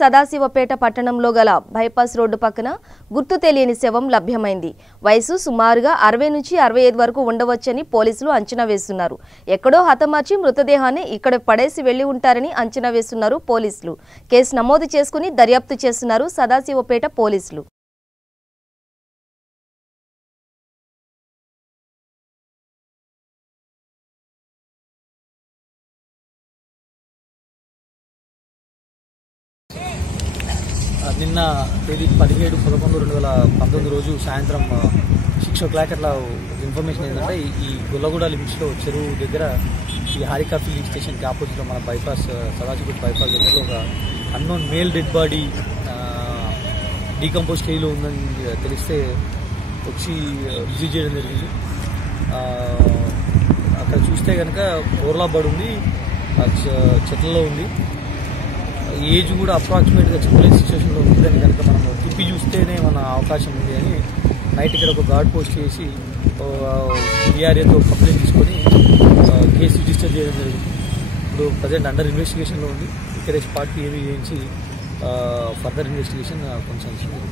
సదాశివపేట పట్టణంలో గల bypass road పక్కన గుర్తు తెలియని శవం లభ్యమైంది. వయసు సుమారుగా 60 నుంచి 65 వరకు ఉండవచ్చని పోలీసులు అంచనా వేస్తున్నారు. ఎక్కడో హతమార్చి మృతదేహాన్ని ఇక్కడ పడేసి వెళ్లి ఉంటారని అంచనా వేస్తున్నారు పోలీసులు. కేసు నమోదు చేసుకుని దర్యాప్తు చేస్తున్నారు సదాశివపేట పోలీసులు. నిన్న తేదీ 17/11/2019 రోజు సాయంత్రం 6 o'clock అట్లా ఇన్ఫర్మేషన్ ఏంటంటే ఈ గుల్లగూడ లిమిట్స్లో చెరువు దగ్గర ఈ హారికా ఫిల్లింగ్ స్టేషన్కి ఆపోజిట్లో మన బైపాస్ సదాశివపేట బైపాస్ దగ్గరలో ఒక unknown male dead body decompose స్టేజ్లో ఉందని తెలిస్తే వచ్చి విజిట్ చేయడం జరిగింది. అక్కడ చూస్తే కనుక ఓవర్లా పడి ఉంది, చెట్లలో ఉంది. ఏజ్ కూడా అప్రాక్సిమేట్గా చెప్పలేని సిచ్యువేషన్లో ఉందని కనుక మనం తిప్పి చూస్తేనే మన అవకాశం ఉంది అని నైట్ ఇక్కడ ఒక గార్డ్ పోస్ట్ చేసి డిఆర్ఏతో కంప్లైంట్ తీసుకొని కేసు రిజిస్టర్ చేయడం జరిగింది. ఇప్పుడు ప్రజెంట్ అండర్ ఇన్వెస్టిగేషన్లో ఉంది. ఇక్కడే స్పాట్ ఏవి చేయించి ఫర్దర్ ఇన్వెస్టిగేషన్ కొనసాగుతుంది.